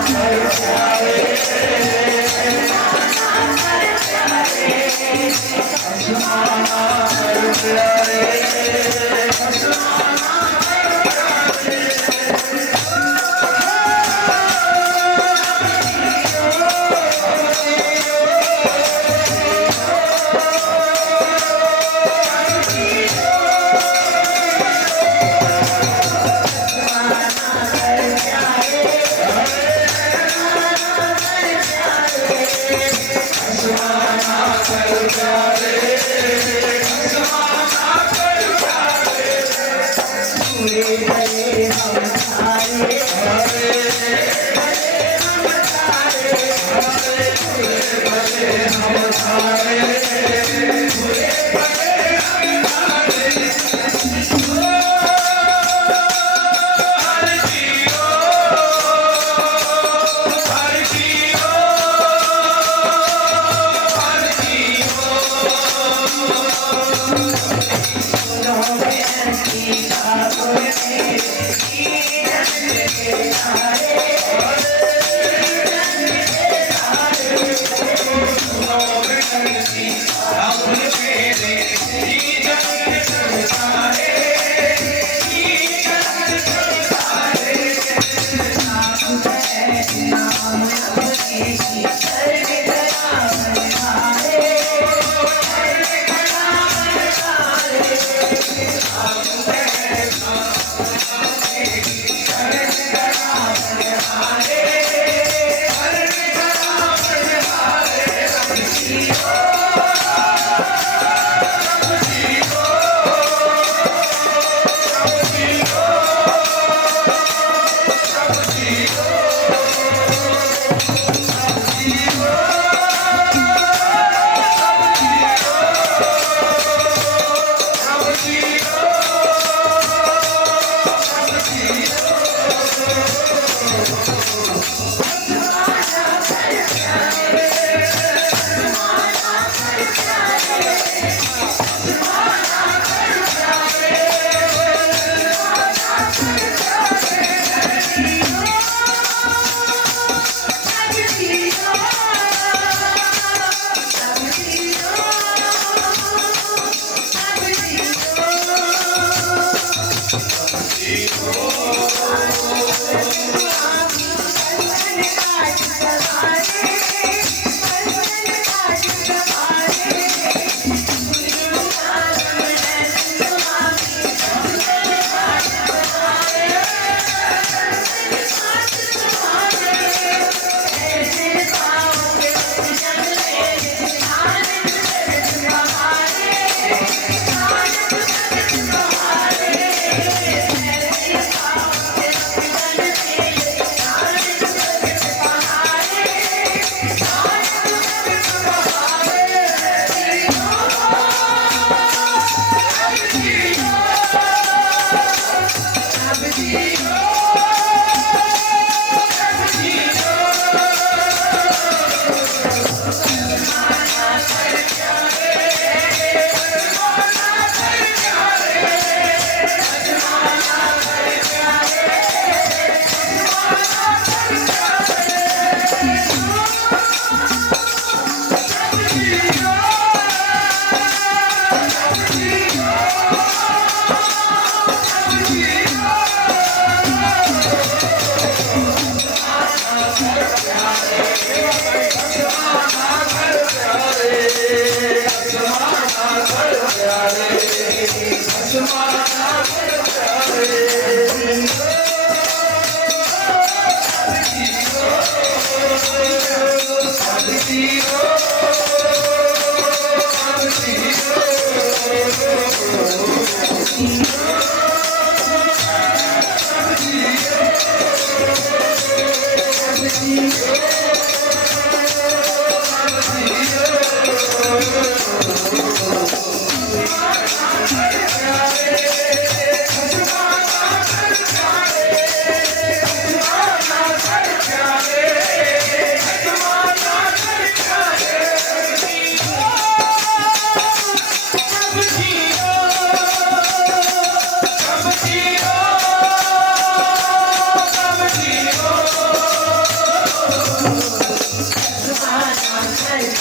Deus. Sarkar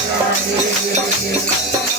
やった!